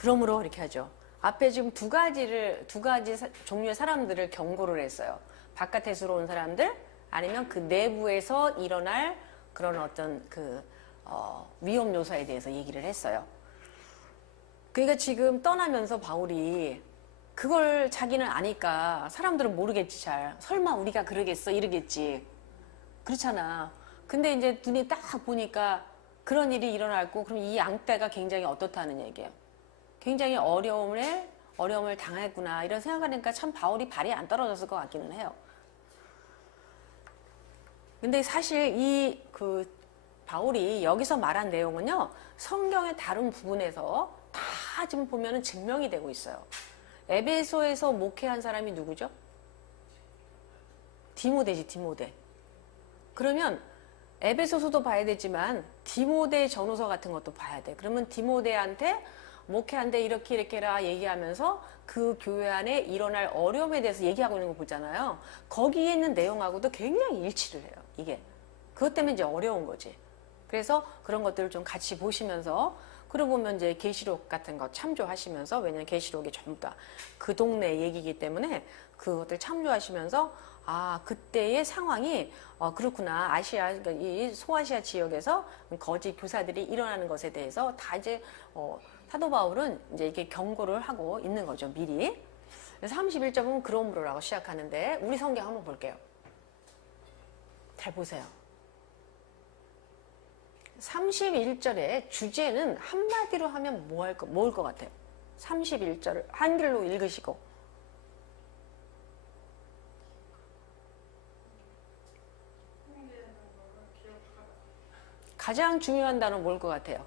그러므로 이렇게 하죠. 앞에 지금 두 가지 종류의 사람들을 경고를 했어요. 바깥에서 온 사람들, 아니면 그 내부에서 일어날 그런 어떤 위험 요소에 대해서 얘기를 했어요. 그러니까 지금 떠나면서 바울이 그걸 자기는 아니까 사람들은 모르겠지 잘. 설마 우리가 그러겠어? 이러겠지. 그렇잖아. 근데 이제 눈이 딱 보니까 그런 일이 일어났고, 그럼 이 양떼가 굉장히 어떻다는 얘기예요. 굉장히 어려움을 당했구나 이런 생각하니까 참 바울이 발이 안 떨어졌을 것 같기는 해요. 근데 사실 바울이 여기서 말한 내용은요, 성경의 다른 부분에서 다 지금 보면은 증명이 되고 있어요. 에베소에서 목회한 사람이 누구죠? 디모데지, 디모데. 그러면 에베소서도 봐야 되지만 디모데 전후서 같은 것도 봐야 돼. 그러면 디모데한테 목회한데 이렇게 해라 얘기하면서 그 교회 안에 일어날 어려움에 대해서 얘기하고 있는 거 보잖아요. 거기에 있는 내용하고도 굉장히 일치를 해요. 이게. 그것 때문에 이제 어려운 거지. 그래서 그런 것들을 좀 같이 보시면서, 그러고 보면 이제 계시록 같은 거 참조하시면서, 왜냐면 계시록이 전부 다 그 동네 얘기이기 때문에 그것들 참조하시면서, 아, 그때의 상황이 그렇구나. 아시아, 그러니까 이 소아시아 지역에서 거짓 교사들이 일어나는 것에 대해서 다 이제 사도 바울은 이제 이렇게 경고를 하고 있는 거죠, 미리. 31절은 그러므로라고 시작하는데, 우리 성경 한번 볼게요. 잘 보세요. 31절의 주제는 한마디로 하면 뭐일 것 같아요? 31절을 한글로 읽으시고. 가장 중요한 단어 뭘 것 같아요?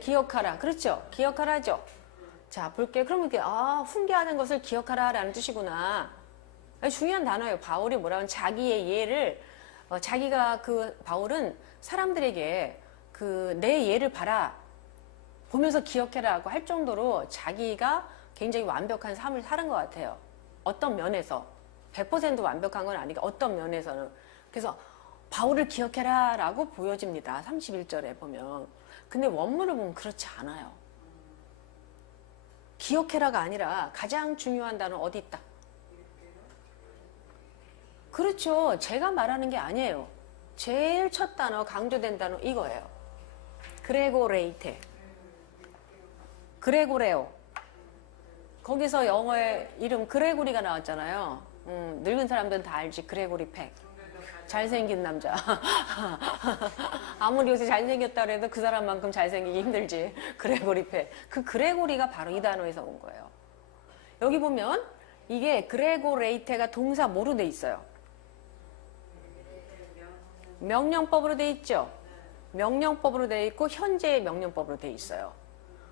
기억하라. 그렇죠? 기억하라죠? 자, 볼게요. 그러면 이렇게, 훈계하는 것을 기억하라 라는 뜻이구나. 중요한 단어예요. 바울이 뭐라면 자기의 예를, 바울은 사람들에게 내 예를 봐라. 보면서 기억해라 고 할 정도로 자기가 굉장히 완벽한 삶을 사는 것 같아요. 어떤 면에서. 100% 완벽한 건 아니고 어떤 면에서는. 그래서 바울을 기억해라 라고 보여집니다. 31절에 보면. 근데 원문을 보면 그렇지 않아요. 기억해라가 아니라 가장 중요한 단어 어디 있다? 그렇죠. 제가 말하는 게 아니에요. 제일 첫 단어, 강조된 단어 이거예요. 그레고레이테. 그레고레오. 거기서 영어의 이름 그레고리가 나왔잖아요. 늙은 사람들은 다 알지. 그레고리 팩. 잘생긴 남자. 아무리 요새 잘생겼다 그래도 그 사람만큼 잘생기기 힘들지. 그레고리 팩. 그 그레고리가 바로 이 단어에서 온 거예요. 여기 보면 이게 그레고레이테가 동사 뭐로 돼 있어요? 명령법으로 돼 있죠. 명령법으로 돼 있고 현재의 명령법으로 돼 있어요.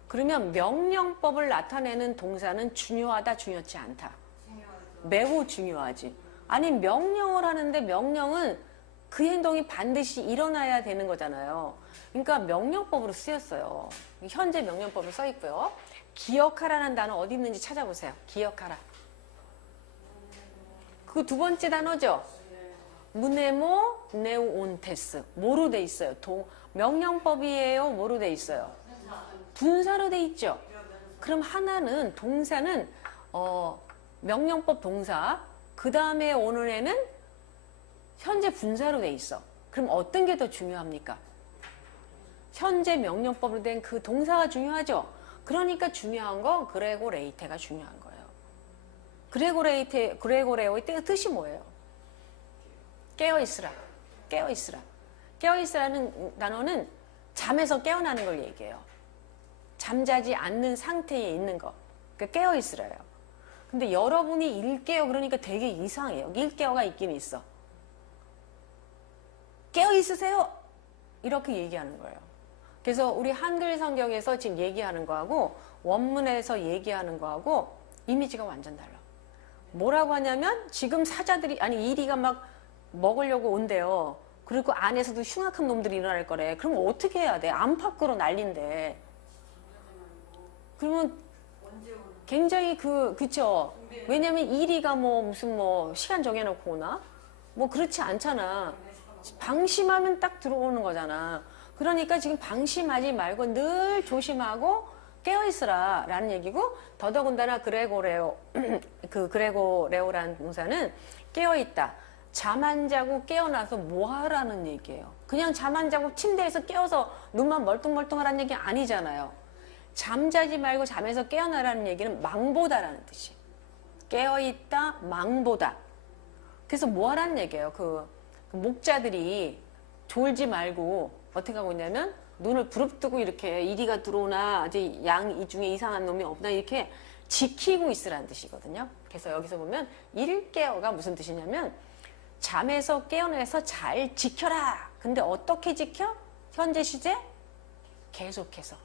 그러면 명령법을 나타내는 동사는 중요하다, 중요치 않다. 매우 중요하지. 아니, 명령을 하는데 명령은 그 행동이 반드시 일어나야 되는 거잖아요. 그러니까 명령법으로 쓰였어요. 현재 명령법으로 써 있고요. 기억하라는 단어 어디 있는지 찾아보세요. 기억하라. 그 두 번째 단어죠. 무네모 네오온테스. 뭐로 돼 있어요? 명령법이에요? 뭐로 돼 있어요? 분사로 돼 있죠. 그럼 하나는 동사는 명령법 동사, 그 다음에 오는 애는 현재 분사로 돼 있어. 그럼 어떤 게 더 중요합니까? 현재 명령법으로 된 그 동사가 중요하죠. 그러니까 중요한 건 그레고레이테가 중요한 거예요. 그레고레오의 뜻이 뭐예요? 깨어있으라. 깨어있으라. 깨어있으라는 단어는 잠에서 깨어나는 걸 얘기해요. 잠자지 않는 상태에 있는 거. 그러니까 깨어있으라요. 근데 여러분이 일깨어 그러니까 되게 이상해요. 일깨어가 있긴 있어. 깨어있으세요. 이렇게 얘기하는 거예요. 그래서 우리 한글 성경에서 지금 얘기하는 거하고 원문에서 얘기하는 거하고 이미지가 완전 달라. 뭐라고 하냐면 지금 사자들이, 아니 이리가 막 먹으려고 온대요. 그리고 안에서도 흉악한 놈들이 일어날 거래. 그럼 어떻게 해야 돼? 안팎으로 난린데. 그러면 굉장히 그쵸. 왜냐면 이리가 무슨 시간 정해놓고 오나? 그렇지 않잖아. 방심하면 딱 들어오는 거잖아. 그러니까 지금 방심하지 말고 늘 조심하고 깨어있으라 라는 얘기고, 더더군다나 그레고레오 그 그레고레오라는 동사는 깨어있다, 잠 안 자고 깨어나서 뭐 하라는 얘기예요. 그냥 잠 안 자고 침대에서 깨어서 눈만 멀뚱멀뚱하라는 얘기 아니잖아요. 잠자지 말고 잠에서 깨어나라는 얘기는 망보다라는 뜻이에요. 깨어있다, 망보다. 그래서 뭐 하라는 얘기예요. 그 목자들이 졸지 말고 어떻게 하고 있냐면 눈을 부릅뜨고 이렇게 이리가 들어오나 아직 양 이 중에 이상한 놈이 없나 이렇게 지키고 있으라는 뜻이거든요. 그래서 여기서 보면 일깨어가 무슨 뜻이냐면 잠에서 깨어나서 잘 지켜라. 근데 어떻게 지켜? 현재 시제? 계속해서.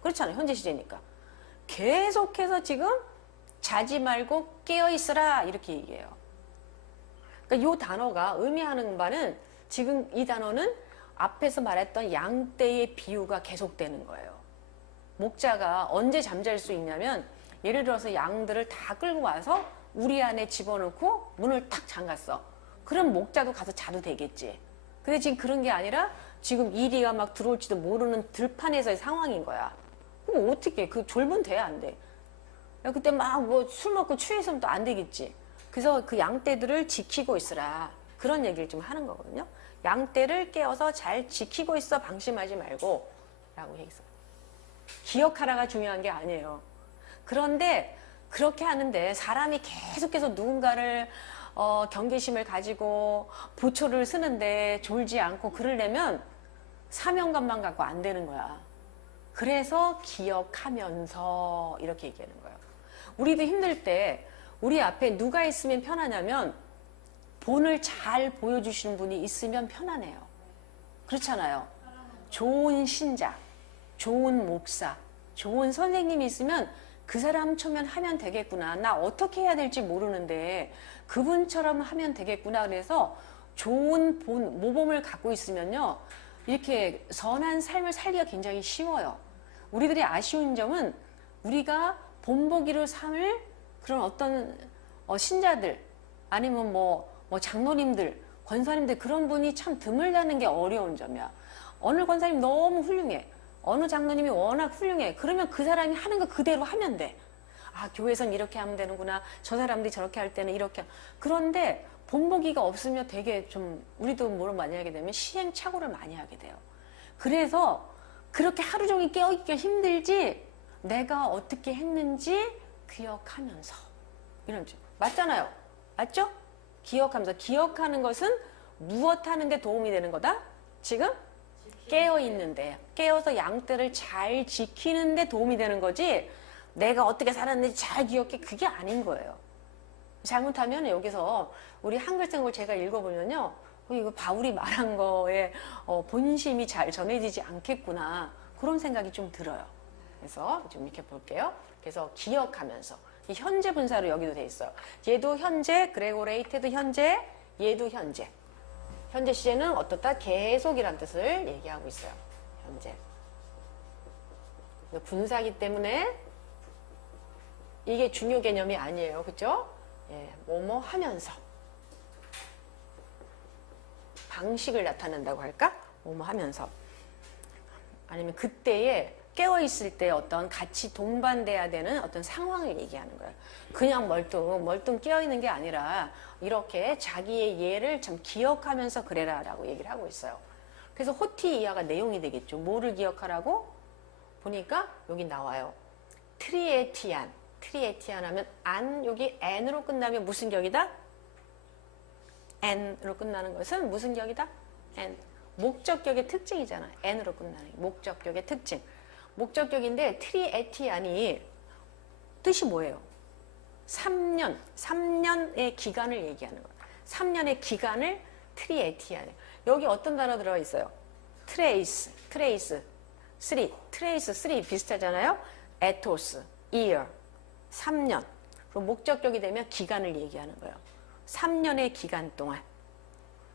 그렇잖아요. 현재 시제니까. 계속해서 지금 자지 말고 깨어 있으라 이렇게 얘기해요. 그러니까 이 단어가 의미하는 바는 지금 이 단어는 앞에서 말했던 양떼의 비유가 계속되는 거예요. 목자가 언제 잠잘 수 있냐면 예를 들어서 양들을 다 끌고 와서 우리 안에 집어넣고 문을 탁 잠갔어. 그럼 목자도 가서 자도 되겠지. 근데 지금 그런 게 아니라 지금 이리가 막 들어올지도 모르는 들판에서의 상황인 거야. 그럼 어떻게 그 졸면 돼, 안 돼? 야, 그때 막 뭐 술 먹고 취해서는 또 안 되겠지. 그래서 그 양떼들을 지키고 있으라. 그런 얘기를 좀 하는 거거든요. 양떼를 깨워서 잘 지키고 있어, 방심하지 말고 라고 했어요. 기억하라가 중요한 게 아니에요. 그런데 그렇게 하는데 사람이 계속해서 누군가를 경계심을 가지고 보초를 쓰는데 졸지 않고 그러려면 사명감만 갖고 안 되는 거야. 그래서 기억하면서 이렇게 얘기하는 거예요. 우리도 힘들 때 우리 앞에 누가 있으면 편하냐면 본을 잘 보여주시는 분이 있으면 편하네요. 그렇잖아요. 좋은 신자, 좋은 목사, 좋은 선생님이 있으면 그 사람처럼 하면 되겠구나. 나 어떻게 해야 될지 모르는데 그분처럼 하면 되겠구나. 그래서 좋은 모범을 갖고 있으면요. 이렇게 선한 삶을 살기가 굉장히 쉬워요. 우리들이 아쉬운 점은 우리가 본보기로 삼을 그런 어떤 신자들 아니면 뭐 장로님들, 권사님들 그런 분이 참 드물다는 게 어려운 점이야. 어느 권사님 너무 훌륭해. 어느 장로님이 워낙 훌륭해. 그러면 그 사람이 하는 거 그대로 하면 돼. 아, 교회에선 이렇게 하면 되는구나. 저 사람들이 저렇게 할 때는 이렇게. 그런데 본보기가 없으면 되게 좀 우리도 뭐를 많이 하게 되면 시행착오를 많이 하게 돼요. 그래서 그렇게 하루 종일 깨어있기가 힘들지 내가 어떻게 했는지 기억하면서 이런 줄 맞잖아요. 맞죠? 기억하면서. 기억하는 것은 무엇 하는데 도움이 되는 거다? 지금? 깨어있는데 깨어서 양떼를 잘 지키는데 도움이 되는 거지 내가 어떻게 살았는지 잘 기억해 그게 아닌 거예요. 잘못하면 여기서 우리 한글생을 제가 읽어보면요 이거 바울이 말한 거에 본심이 잘 전해지지 않겠구나 그런 생각이 좀 들어요. 그래서 좀 이렇게 볼게요. 그래서 기억하면서 이 현재 분사로 여기도 돼 있어요. 얘도 현재, 그레고레이테도 현재, 얘도 현재. 현재 시제는 어떻다? 계속이란 뜻을 얘기하고 있어요. 현재. 분사기 때문에 이게 중요 개념이 아니에요. 그죠? 예, 뭐뭐 하면서. 방식을 나타낸다고 할까? 뭐뭐 하면서. 아니면 그때에 깨어있을 때 어떤 같이 동반돼야 되는 어떤 상황을 얘기하는 거예요. 그냥 멀뚱 깨어있는 게 아니라 이렇게 자기의 예를 참 기억하면서 그래라 라고 얘기를 하고 있어요. 그래서 호티 이하가 내용이 되겠죠. 뭐를 기억하라고? 보니까 여기 나와요. 트리에티안 하면 안, 여기 n으로 끝나면 무슨 격이다? n으로 끝나는 것은 무슨 격이다? n. 목적격의 특징이잖아. n으로 끝나는 게 목적격의 특징. 목적격인데 트리에티안이 뜻이 뭐예요? 3년의 기간을 얘기하는 거예요. 3년의 기간을 트리에티안. 여기 어떤 단어 들어가 있어요? 트레이스, 3 비슷하잖아요. 에토스, year, 3년. 그럼 목적격이 되면 기간을 얘기하는 거예요. 3년의 기간 동안.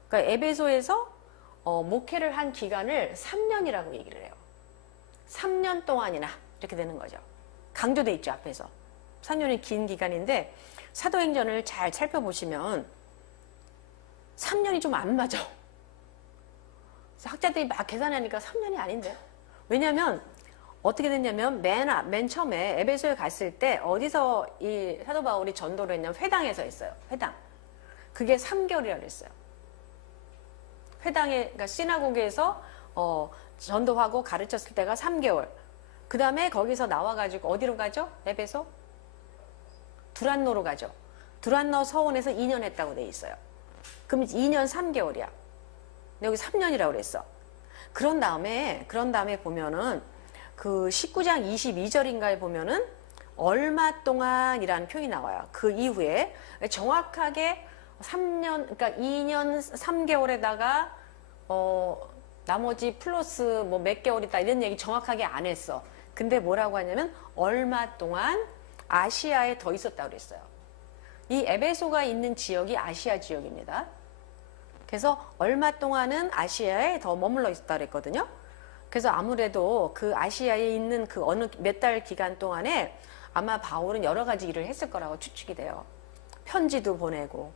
그러니까 에베소에서 목회를 한 기간을 3년이라고 얘기를 해요. 3년 동안이나 이렇게 되는 거죠. 강조돼 있죠, 앞에서. 3년이 긴 기간인데 사도행전을 잘 살펴보시면 3년이 좀 안 맞아. 학자들이 막 계산하니까 3년이 아닌데. 왜냐하면 어떻게 됐냐면 맨 처음에 에베소에 갔을 때 어디서 이 사도 바울이 전도를 했냐면 회당에서 했어요. 회당. 그게 3개월이라고 그랬어요. 회당에, 그러니까 시나고그에서 전도하고 가르쳤을 때가 3개월. 그 다음에 거기서 나와가지고 어디로 가죠? 에베소? 두란노로 가죠. 두란노 서원에서 2년 했다고 돼 있어요. 그럼 2년 3개월이야. 여기 3년이라고 그랬어. 그런 다음에 보면은 그 19장 22절인가에 보면은 얼마 동안이라는 표현이 나와요. 그 이후에 정확하게 3년, 그러니까 2년 3개월에다가 나머지 플러스 뭐 몇 개월이다 이런 얘기 정확하게 안 했어. 근데 뭐라고 하냐면 얼마 동안 아시아에 더 있었다고 그랬어요. 이 에베소가 있는 지역이 아시아 지역입니다. 그래서 얼마 동안은 아시아에 더 머물러 있었다 그랬거든요. 그래서 아무래도 그 아시아에 있는 그 어느 몇 달 기간 동안에 아마 바울은 여러 가지 일을 했을 거라고 추측이 돼요. 편지도 보내고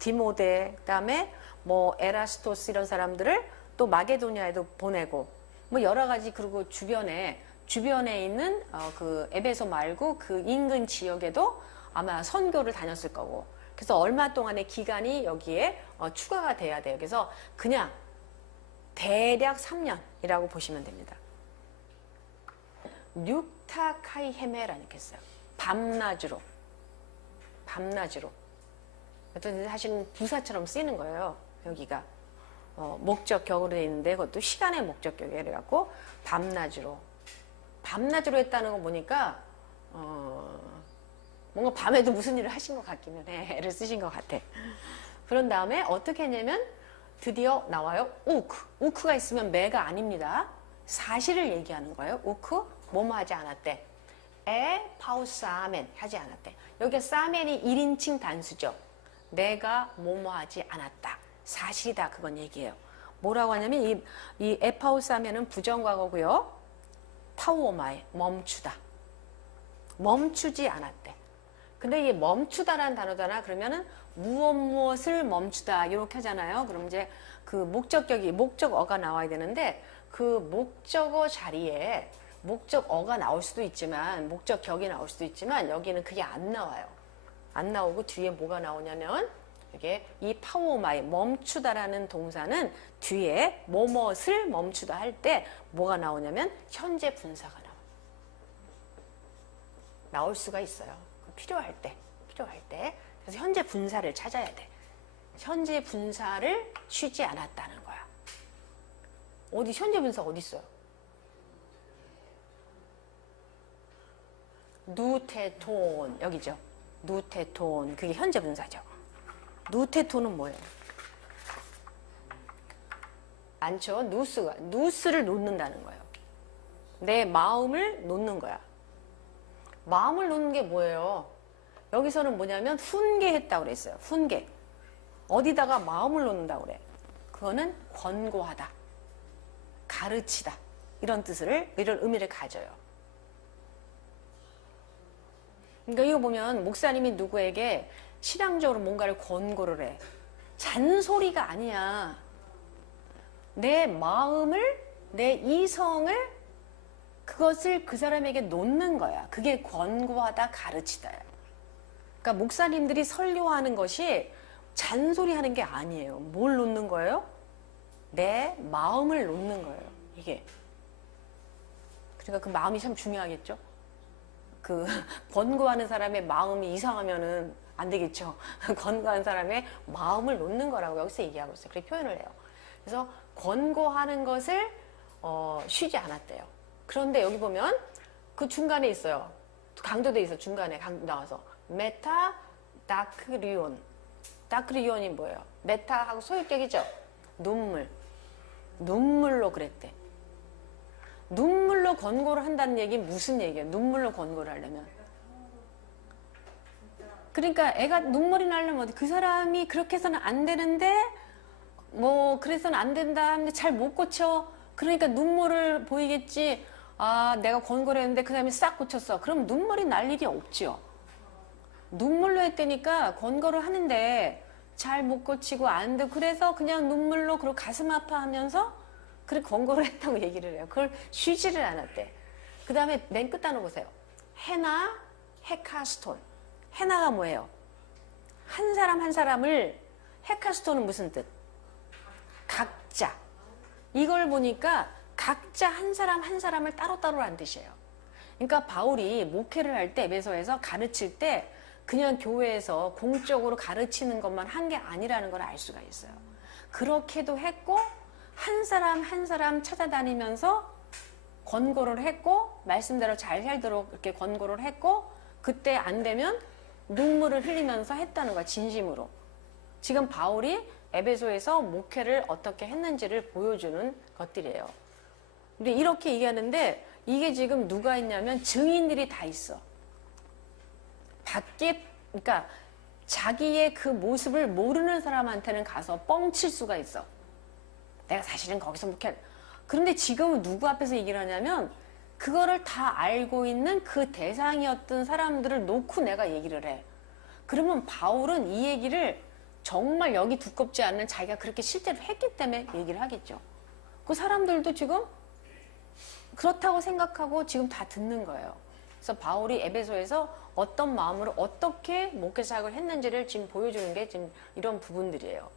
디모데, 그다음에 뭐 에라스토스 이런 사람들을 또 마게도니아에도 보내고 뭐 여러 가지, 그리고 주변에 있는 그 에베소 말고 그 인근 지역에도 아마 선교를 다녔을 거고, 그래서 얼마 동안의 기간이 여기에 추가가 돼야 돼요. 그래서 그냥 대략 3년이라고 보시면 됩니다. 뉴타카이헤메라는 게 있어요. 밤낮으로. 어떤 사실은 부사처럼 쓰이는 거예요. 여기가 목적격으로 되어 있는데 그것도 시간의 목적격이라 그래갖고 밤낮으로 했다는 거 보니까 뭔가 밤에도 무슨 일을 하신 것 같기는 해. 애를 쓰신 것 같아. 그런 다음에 어떻게 했냐면 드디어 나와요. 우크가 있으면 매가 아닙니다. 사실을 얘기하는 거예요. 우크 뭐뭐 하지 않았대. 파우사멘 하지 않았대. 여기 사멘이 1인칭 단수죠. 내가 뭐뭐 하지 않았다. 사실이다. 그건 얘기예요. 뭐라고 하냐면 이 에파우사멘은 부정과거고요. 타우오마에 멈추다. 멈추지 않았대. 근데 이 멈추다라는 단어잖아. 그러면은 무엇을 멈추다 이렇게 하잖아요. 그럼 이제 그 목적어가 나와야 되는데 그 목적어 자리에 목적어가 나올 수도 있지만 목적격이 나올 수도 있지만 여기는 그게 안 나와요. 안 나오고 뒤에 뭐가 나오냐면 이게 이 파워마이 멈추다라는 동사는 뒤에 뭐뭇을 멈추다 할 때 뭐가 나오냐면 현재 분사가 나올 수가 있어요. 필요할 때. 그래서 현재 분사를 찾아야 돼. 현재 분사를 쉬지 않았다는 거야. 현재 분사 어디 있어요? 누테톤 여기죠. 누테톤 그게 현재 분사죠. 누테톤은 뭐예요? 많죠. 누스를 놓는다는 거예요. 내 마음을 놓는 거야. 마음을 놓는 게 뭐예요? 여기서는 뭐냐면 훈계했다고 그랬어요. 훈계. 어디다가 마음을 놓는다고 그래. 그거는 권고하다. 가르치다. 이런 의미를 가져요. 그러니까 이거 보면 목사님이 누구에게 신앙적으로 뭔가를 권고를 해. 잔소리가 아니야. 내 마음을, 내 이성을 그것을 그 사람에게 놓는 거야. 그게 권고하다, 가르치다야. 그러니까 목사님들이 설교하는 것이 잔소리하는 게 아니에요. 뭘 놓는 거예요? 내 마음을 놓는 거예요. 이게. 그러니까 그 마음이 참 중요하겠죠? 그 권고하는 사람의 마음이 이상하면은 안 되겠죠. 권고하는 사람의 마음을 놓는 거라고 여기서 얘기하고 있어요. 그렇게 표현을 해요. 그래서 권고하는 것을 쉬지 않았대요. 그런데 여기 보면 그 중간에 있어요. 강조돼 있어. 중간에 나와서 메타 다크리온. 다크리온이 뭐예요? 메타하고 소유격이죠. 눈물로 그랬대. 눈물로 권고를 한다는 얘기는 무슨 얘기예요? 눈물로 권고를 하려면. 그러니까 애가 눈물이 나려면 그 사람이 그렇게 해서는 안 되는데 뭐 그래서는 안 된다 하는데 잘 못 고쳐. 그러니까 눈물을 보이겠지. 아, 내가 권고를 했는데 그 사람이 싹 고쳤어. 그럼 눈물이 날 일이 없지요. 눈물로 했다니까 권고를 하는데 잘 못 고치고 안 돼. 그래서 그냥 눈물로 그리고 가슴 아파하면서 그렇게 권고를 했다고 얘기를 해요. 그걸 쉬지를 않았대. 그 다음에 맨 끝 단어 보세요. 헤나, 헤카스톤. 헤나가 뭐예요? 한 사람 한 사람을, 헤카스톤은 무슨 뜻? 각자. 이걸 보니까 각자 한 사람 한 사람을 따로따로라는 뜻이에요. 그러니까 바울이 목회를 할 때 에베소에서 가르칠 때 그냥 교회에서 공적으로 가르치는 것만 한 게 아니라는 걸 알 수가 있어요. 그렇게도 했고 한 사람 한 사람 찾아다니면서 권고를 했고 말씀대로 잘 살도록 이렇게 권고를 했고 그때 안 되면 눈물을 흘리면서 했다는 거야. 진심으로. 지금 바울이 에베소에서 목회를 어떻게 했는지를 보여주는 것들이에요. 근데 이렇게 얘기하는데 이게 지금 누가 있냐면 증인들이 다 있어. 밖에, 그러니까 자기의 그 모습을 모르는 사람한테는 가서 뻥칠 수가 있어. 내가 사실은 거기서 목회. 그런데 지금은 누구 앞에서 얘기를 하냐면 그거를 다 알고 있는 그 대상이었던 사람들을 놓고 내가 얘기를 해. 그러면 바울은 이 얘기를 정말 여기 두껍지 않은 자기가 그렇게 실제로 했기 때문에 얘기를 하겠죠. 그 사람들도 지금 그렇다고 생각하고 지금 다 듣는 거예요. 그래서 바울이 에베소에서 어떤 마음으로 어떻게 목회 사역을 했는지를 지금 보여주는 게 지금 이런 부분들이에요.